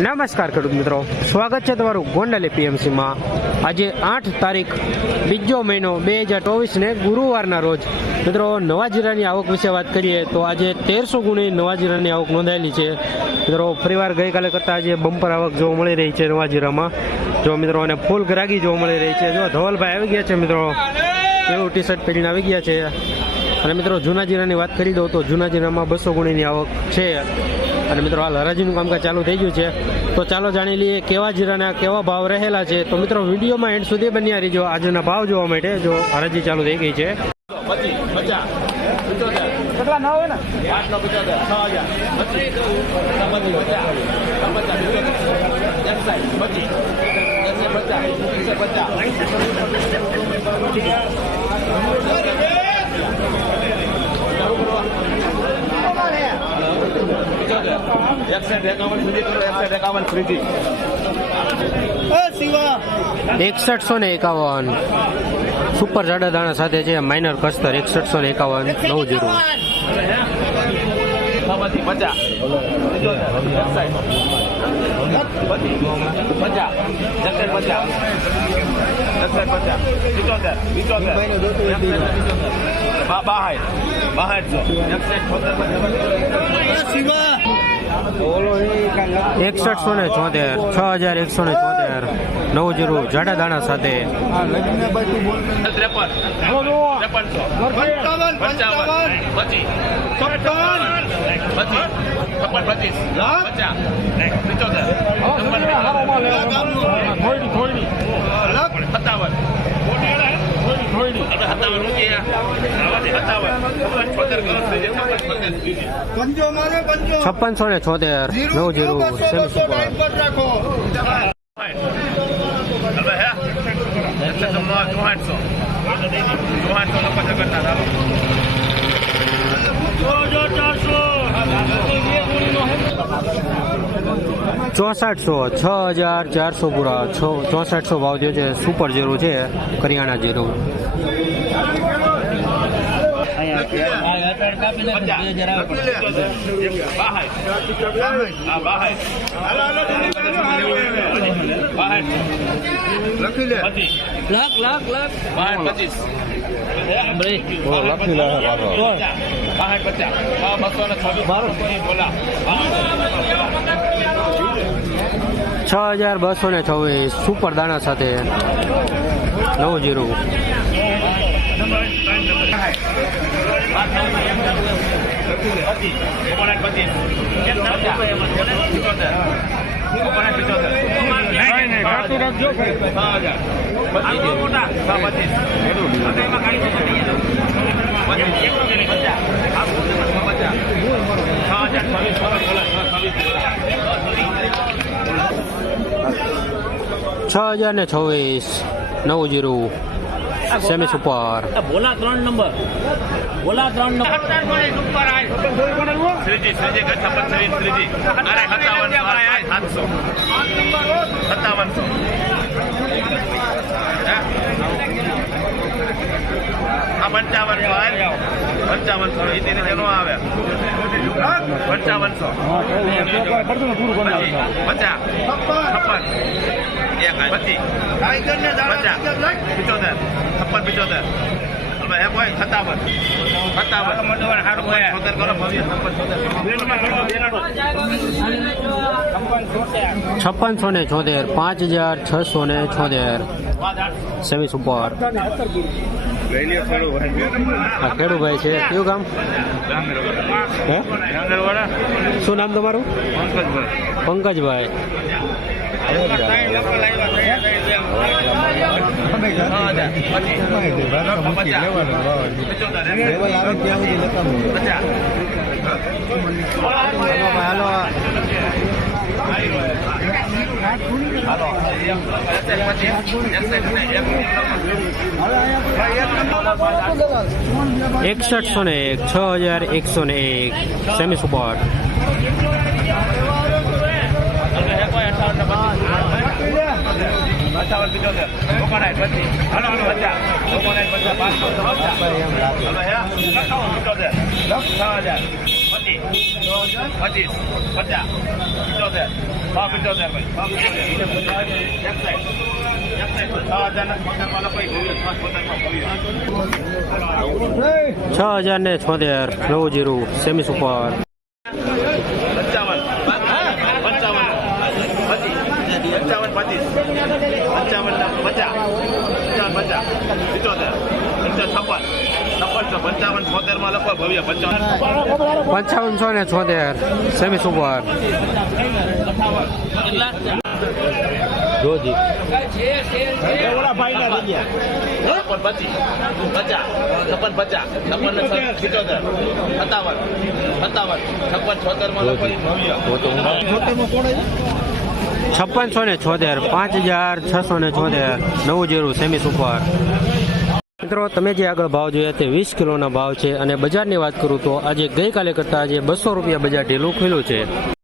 નમસ્કાર ખેડૂત મિત્રો. સ્વાગત છે તમારું ગોંડલ એપીએમસીમાં. આજે આઠ તારીખ, બીજો મહિનો બે હજાર ચોવીસને ગુરુવારના રોજ. મિત્રો, નવા જીરાની આવક વિશે વાત કરીએ તો આજે તેરસો ગુણી નવા જીરાની આવક નોંધાયેલી છે. મિત્રો, ફરીવાર ગઈકાલે કરતાં આજે બમ્પર આવક જોવા મળી રહી છે નવા જીરામાં. જો મિત્રો, અને ફૂલ ગ્રાગી જોવા મળી રહી છે. જો ધવલભાઈ આવી ગયા છે મિત્રો. એવું ટી શર્ટ પહેરીને આવી ગયા છે? અને મિત્રો જૂના જીરાની વાત કરી દઉં તો જૂના જીરામાં બસો ગુણીની આવક છે અને મિત્રો હાલ હરાજીનું કામકાજ ચાલુ થઈ ગયું છે તો ચાલો જાણી લઈએ કેવા જીરાના કેવા ભાવ રહેલા છે તો મિત્રો વિડીયોમાં એન્ડ સુધી બન્યા રહીજો આજના ભાવ જોવા માટે જો હરાજી ચાલુ થઈ ગઈ છે કેટલા ના હોય ને એકસઠસો ને એકાવન. સુપર જાડા દાણા સાથે છે માઇનર કસ્તર એકસઠસો ને એકાવન, નવ જીરો. પચીસ પચાસ એકસાઠ પચીસ એકસઠ પચાસ એકસઠ પચાસ પિચોતેર પિચોતેર બાહાઠ બાહાઠસો એકસઠ છોતેર એકસઠસો ને ચોતેર છ હજાર એકસો ને ચોતેર. નવ જીરો જાડા દાણા સાથે. ત્રેપન. ત્રેપનસો. પંચાવન પચીસ. છપ્પન પચીસ છપ્પન પચીસ પચાસ પિચોતેર છપ્પન સત્તાવન સત્તાવન છપ્પનસો ને છોતેર નવ જીરો રાખો હવે હે એટલે તમને ચોહાઠસો ચોહાઠસો નો પચાસ કરતા ચાલો ચોસઠસો, છ હજાર ચારસો પૂરા, છ ચોસઠસો ભાવ જે છે સુપર જીરો છે કરિયાણા જીરો લખી લે છ હજાર બસો ને છવ્વીસ સુપર દાણા સાથે નવ જીરો. છ હજાર ને છવ્વીસ નવ જીરો સેમી સુપર બોલા ત્રણ નંબર. બોલા ત્રણ નંબર. શ્રીજી પંચાવન સો શ્રી શ્રીજી. અરે સત્તાવન સાતસો સત્તાવનસો. આ પંચાવનસો. હાલ પંચાવનસો એ રીતે નો આવે પંચાવનસો પચાસ. છપ્પન. પચીસ. પચાસ. પિચોતેર. છપ્પન હોય સત્તાવન. સત્તાવન. છોતેર કરો ભવ્ય. છપ્પન છોતેર. છપ્પનસો ને છોતેર. પાંચ હજાર છસો ને છોતેર. સેમી સુપર આ ખેડુભાઈ છે. કયું ગામ? શું નામ તમારું? પંકજભાઈ. એકસઠસો ને એક છ હજાર એકસો ને એક સેમી સુપર પચીસ પચાસ પચાસ હાલો હે પિચોતેર છ હજાર પંચોતેર પંચોતેર ને છોતેર નવ જીરો સેમી સુપર. પંચાવન પંચાવન પંચાવન પચીસ, પંચાવન, પચાસ પંચાવન પચાસ, પંચોતેર પંચાવન છપ્પન. પંચાવનસો ને છોતેર સેમી સુપર. રોજી. છપ્પન છપ્પનસો ને છોતેર પાંચ હજાર છસો ને છોતેર નવું જીરું સેમી સુપર. મિત્રો, તમે જે આગળ ભાવ જોયા તે વીસ કિલોના ભાવ છે અને બજારની વાત કરું તો આજે ગઈકાલે કરતાં આજે બસો રૂપિયા બજાર ઢીલું ખુલ્યું છે.